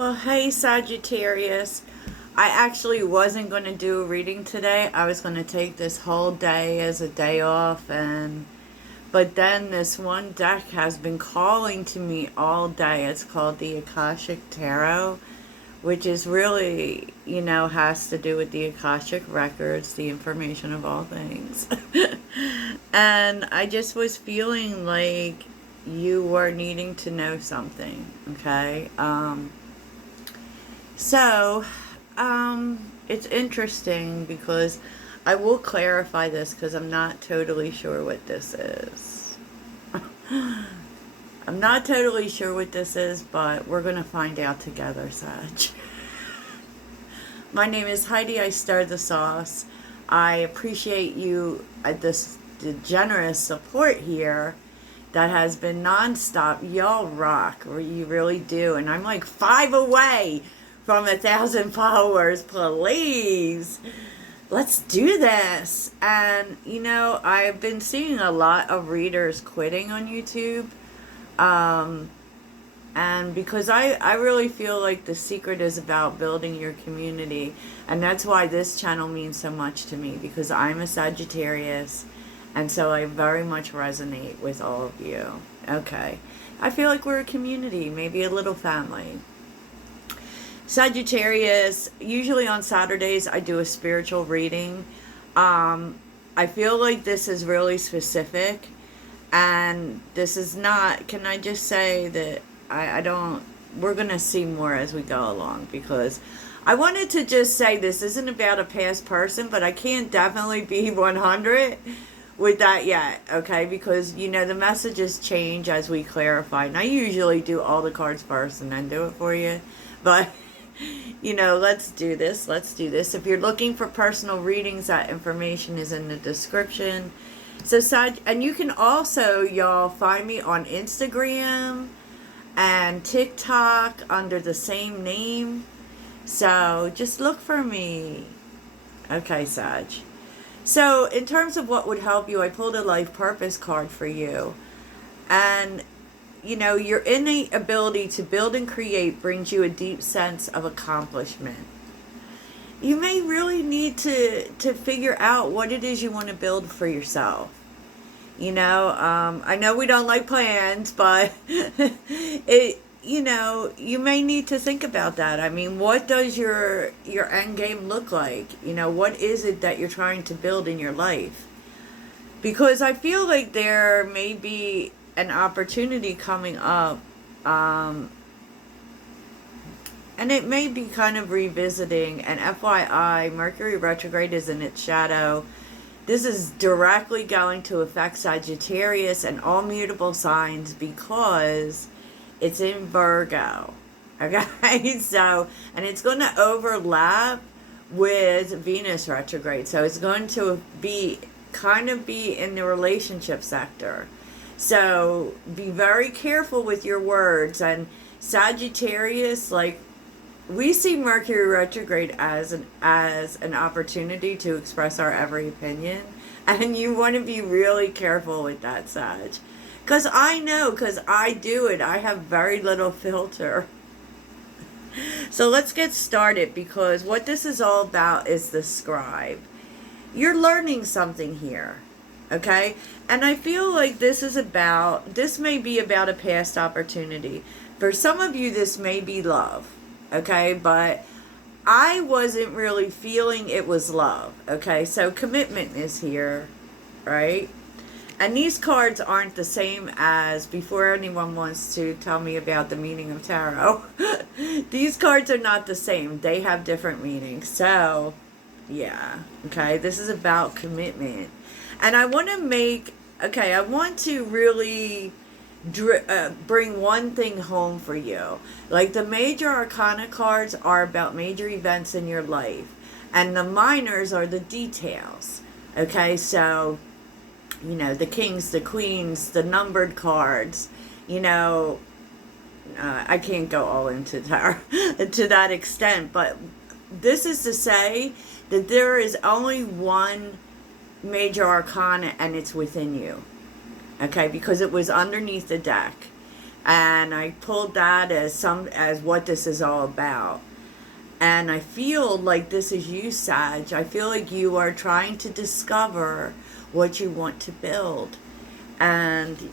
Well, hey Sagittarius. I actually wasn't going to do a reading today. I was going to take this whole day as a day off, and but then this one deck has been calling to me all day. It's called the Akashic Tarot, which is really, has to do with the Akashic records, the information of all things. And I just was feeling like you were needing to know something, okay? So, it's interesting because I will clarify this because I'm not totally sure what this is. I'm not totally sure what this is, but we're going to find out together, Sag. My name is Heidi. I stir the sauce. I appreciate you, the generous support here that has been nonstop. Y'all rock, or you really do. And I'm like 5 away from 1,000 followers. Please, let's do this. And I've been seeing a lot of readers quitting on YouTube, and because I really feel like the secret is about building your community, and that's why this channel means so much to me, because I'm a Sagittarius, and so I very much resonate with all of you. Okay, I feel like we're a community, maybe a little family. Sagittarius, usually on Saturdays I do a spiritual reading. I feel like this is really specific, and this is not, can I just say that I don't, we're going to see more as we go along, because I wanted to just say this isn't about a past person, but I can't definitely be 100 with that yet, okay? Because, the messages change as we clarify. And I usually do all the cards first and then do it for you. But, let's do this. Let's do this. If you're looking for personal readings, that information is in the description. So, and you can also, y'all, find me on Instagram and TikTok under the same name. So just look for me. Okay, Sag. So in terms of what would help you, I pulled a life purpose card for you. And, your innate ability to build and create brings you a deep sense of accomplishment. You may really need to figure out what it is you want to build for yourself. I know we don't like plans, but you may need to think about that. I mean, what does your end game look like? What is it that you're trying to build in your life? Because I feel like there may be an opportunity coming up, and it may be kind of revisiting. And FYI, Mercury retrograde is in its shadow. This is directly going to affect Sagittarius and all mutable signs because it's in Virgo. Okay, so, and it's going to overlap with Venus retrograde. So it's going to be in the relationship sector. So be very careful with your words. And Sagittarius, we see Mercury retrograde as an opportunity to express our every opinion. And you want to be really careful with that, Sag. Because I know, because I do it. I have very little filter. So let's get started, because what this is all about is the scribe. You're learning something here. Okay? And I feel like this may be about a past opportunity. For some of you, this may be love. Okay, but I wasn't really feeling it was love. Okay, so commitment is here, right? And these cards aren't the same as, before anyone wants to tell me about the meaning of tarot, these cards are not the same. They have different meanings. So, yeah, okay, this is about commitment. And I want to really bring one thing home for you. Like, the major arcana cards are about major events in your life, and the minors are the details. Okay, so the kings, the queens, the numbered cards, I can't go all into to that extent, but this is to say that there is only one major arcana, and it's within you. Okay, because it was underneath the deck. And I pulled that as what this is all about. And I feel like this is you, Sag. I feel like you are trying to discover what you want to build. And,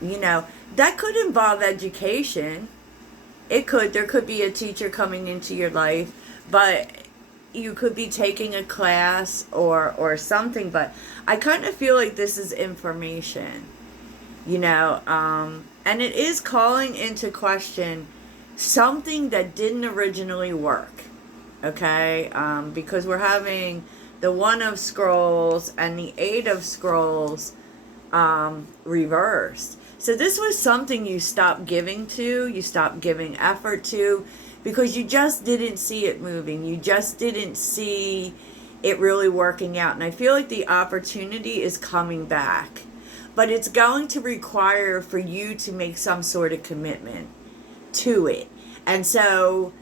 that could involve education. It could. There could be a teacher coming into your life, but you could be taking a class or something. But I kind of feel like this is information, and it is calling into question something that didn't originally work, okay? Because we're having the One of Scrolls and the Eight of Scrolls reversed. So this was something you stopped giving to, you stopped giving effort to, because you just didn't see it moving. You just didn't see it really working out. And I feel like the opportunity is coming back. But it's going to require for you to make some sort of commitment to it. And so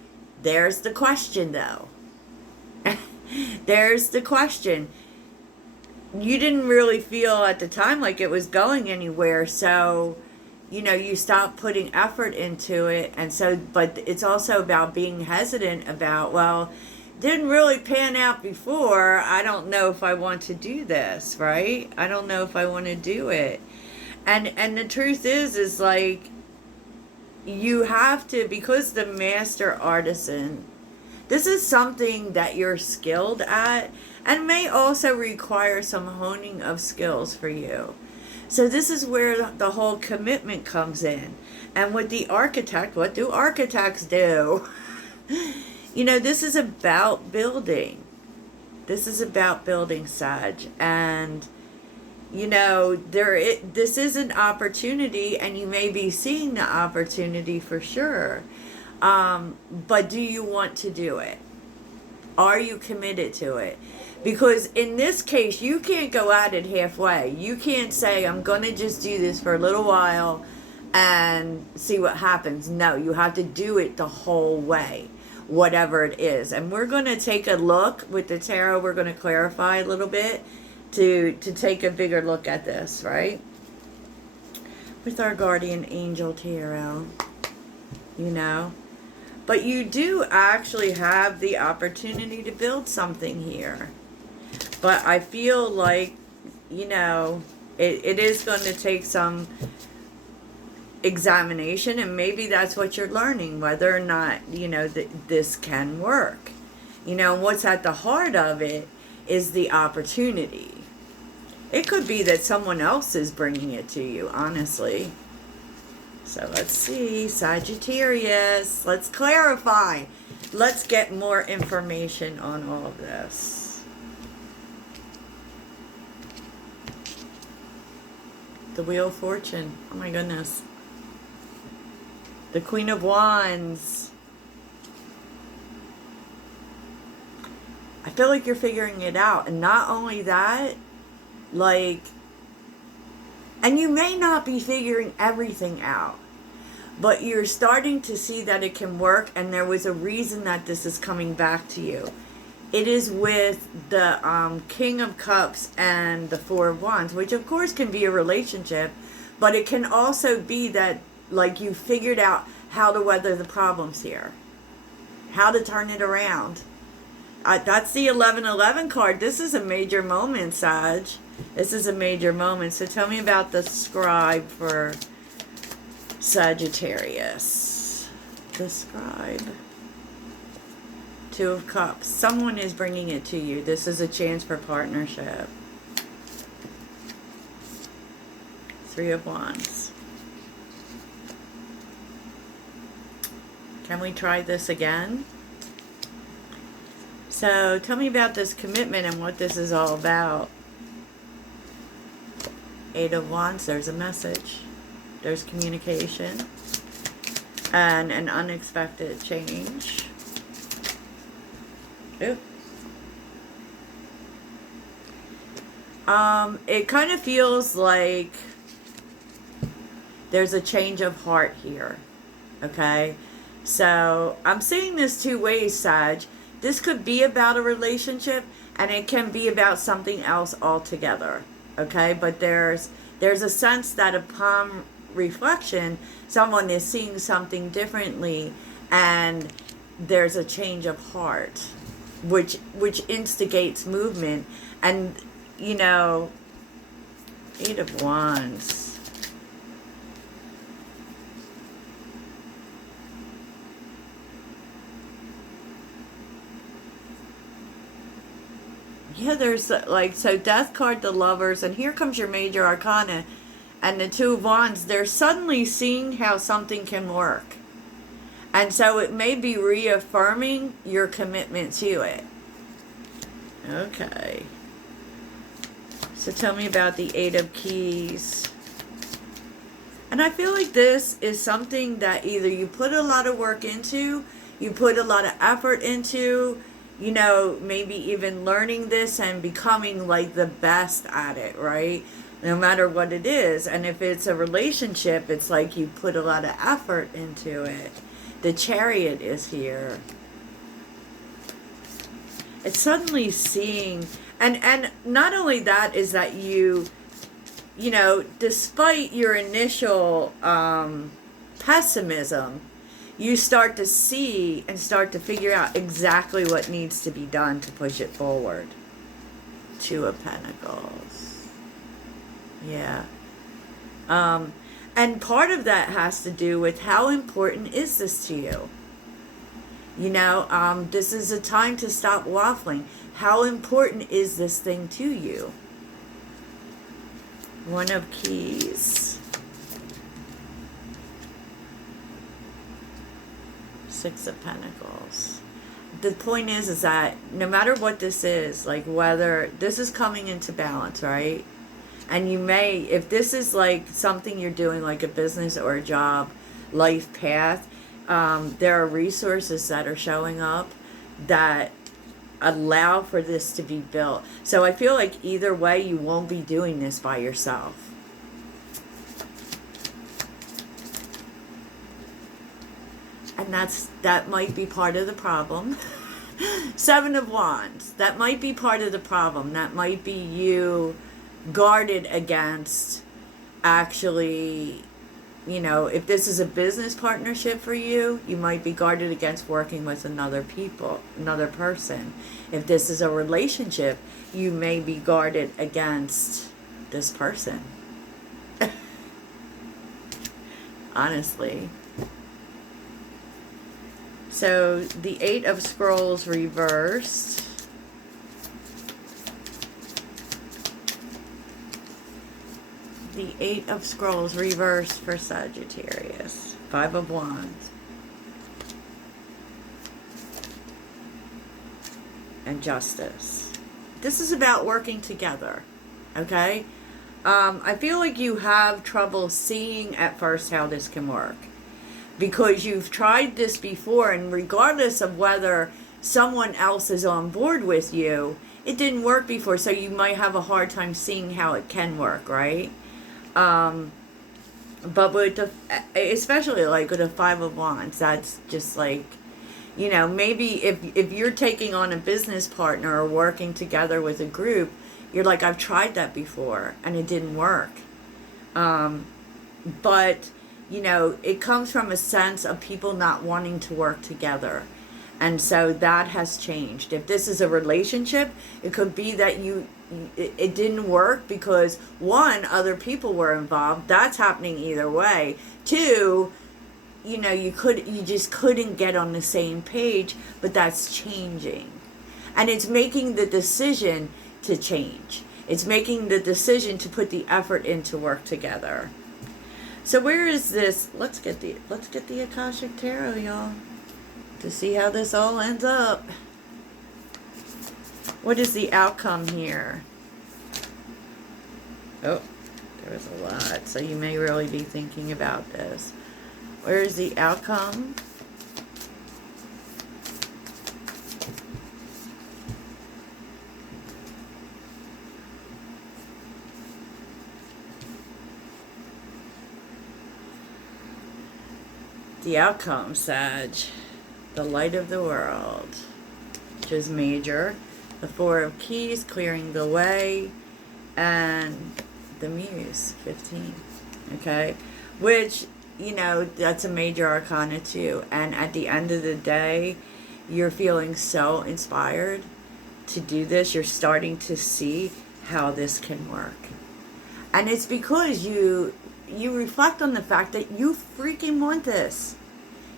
there's the question, though. There's the question. You didn't really feel at the time like it was going anywhere, so you stopped putting effort into it. And so, but it's also about being hesitant about, well, didn't really pan out before. I don't know if I want to do this, right? I don't know if I want to do it. And the truth is like, you have to, because the master artisan, this is something that you're skilled at and may also require some honing of skills for you. So this is where the whole commitment comes in. And with the architect, what do architects do? This is about building. This is about building, Sag. And, this is an opportunity, and you may be seeing the opportunity for sure. But do you want to do it? Are you committed to it? Because in this case, you can't go at it halfway. You can't say, I'm going to just do this for a little while and see what happens. No, you have to do it the whole way, whatever it is. And we're going to take a look with the tarot. We're going to clarify a little bit to take a bigger look at this, right? With our guardian angel tarot, But you do actually have the opportunity to build something here. But I feel like, it is going to take some examination, and maybe that's what you're learning, whether or not, this can work. And what's at the heart of it is the opportunity. It could be that someone else is bringing it to you, honestly. So let's see, Sagittarius, let's clarify. Let's get more information on all of this. The Wheel of Fortune, oh my goodness. The Queen of Wands. I feel like you're figuring it out. And not only that, and you may not be figuring everything out, but you're starting to see that it can work, and there was a reason that this is coming back to you. It is with the King of Cups and the Four of Wands, which of course can be a relationship, but it can also be that, you figured out how to weather the problems here, how to turn it around. That's the 1111 card. This is a major moment, Sag. This is a major moment. So tell me about the scribe for Sagittarius. The scribe. Two of Cups. Someone is bringing it to you. This is a chance for partnership. Three of Wands. Can we try this again? So tell me about this commitment and what this is all about. Eight of Wands, there's a message. There's communication. And an unexpected change. Ooh. It kind of feels like there's a change of heart here. Okay? So I'm seeing this two ways, Sag. This could be about a relationship, and it can be about something else altogether. Okay? But there's a sense that upon reflection, someone is seeing something differently, and there's a change of heart, which instigates movement. And you know, Eight of Wands. Yeah, there's like, so Death card, the Lovers, and here comes your major arcana, and the Two of Wands. They're suddenly seeing how something can work. And so it may be reaffirming your commitment to it. Okay. So tell me about the Eight of Keys. And I feel like this is something that either you put a lot of work into, you put a lot of effort into, you know, maybe even learning this and becoming like the best at it, right? No matter what it is. And if it's a relationship, it's like you put a lot of effort into it. The Chariot is here. It's suddenly seeing, and not only that, is that you know, despite your initial pessimism, you start to see and start to figure out exactly what needs to be done to push it forward. Two of Pentacles. Yeah. And part of that has to do with how important is this to you? You know, this is a time to stop waffling. How important is this thing to you? One of Keys. Six of Pentacles. The point is that no matter what this is, like whether this is coming into balance, right? And you may, if this is like something you're doing, like a business or a job, life path, there are resources that are showing up that allow for this to be built. So I feel like either way, you won't be doing this by yourself. And that might be part of the problem. Seven of Wands. That might be part of the problem. That might be you guarded against actually, you know, if this is a business partnership for you, you might be guarded against working with another person. If this is a relationship, you may be guarded against this person. Honestly. So the Eight of Scrolls reversed. The Eight of Scrolls reversed for Sagittarius. Five of Wands. And Justice. This is about working together. Okay? I feel like you have trouble seeing at first how this can work. Because you've tried this before, and regardless of whether someone else is on board with you, it didn't work before, so you might have a hard time seeing how it can work, right? But with the, especially like with a Five of Wands, that's just like, you know, maybe if you're taking on a business partner or working together with a group, you're like, I've tried that before and it didn't work. But you know, it comes from a sense of people not wanting to work together. And so that has changed. If this is a relationship, it could be that it didn't work because one, other people were involved. That's happening either way. Two, you know, you just couldn't get on the same page, but that's changing. And it's making the decision to change. It's making the decision to put the effort in to work together. So where is this? Let's get the Akashic Tarot, y'all, to see how this all ends up. What is the outcome here? Oh, there was a lot, so you may really be thinking about this. Where is the outcome? The outcome, Sag. The light of the world, which is major. The Four of Keys, clearing the way. And the Muse, 15. Okay? which, you know, that's a major arcana too. And at the end of the day, you're feeling so inspired to do this. You're starting to see how this can work. And it's because you reflect on the fact that you freaking want this.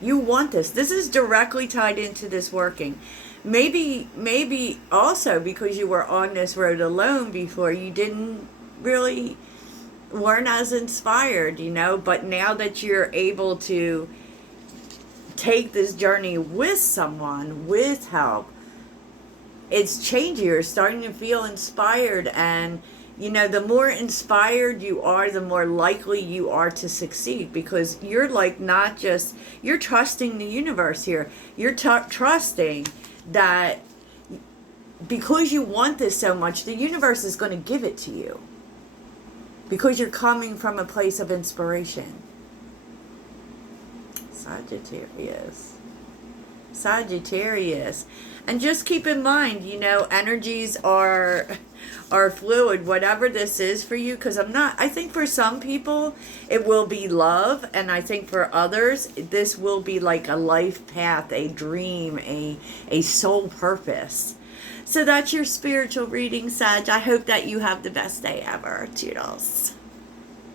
You want this. This is directly tied into this working. Maybe also because you were on this road alone before, you didn't really weren't as inspired, you know, but now that you're able to take this journey with someone, with help, it's changing. You're starting to feel inspired, and you know, the more inspired you are, the more likely you are to succeed, because you're like, not just, you're trusting the universe here. You're trusting that because you want this so much, the universe is going to give it to you, because you're coming from a place of inspiration. Sagittarius. And just keep in mind, you know, energies are fluid, whatever this is for you, because I think for some people it will be love, and I think for others this will be like a life path, a dream, a soul purpose. So that's your spiritual reading, Sag. I hope that you have the best day ever. Toodles.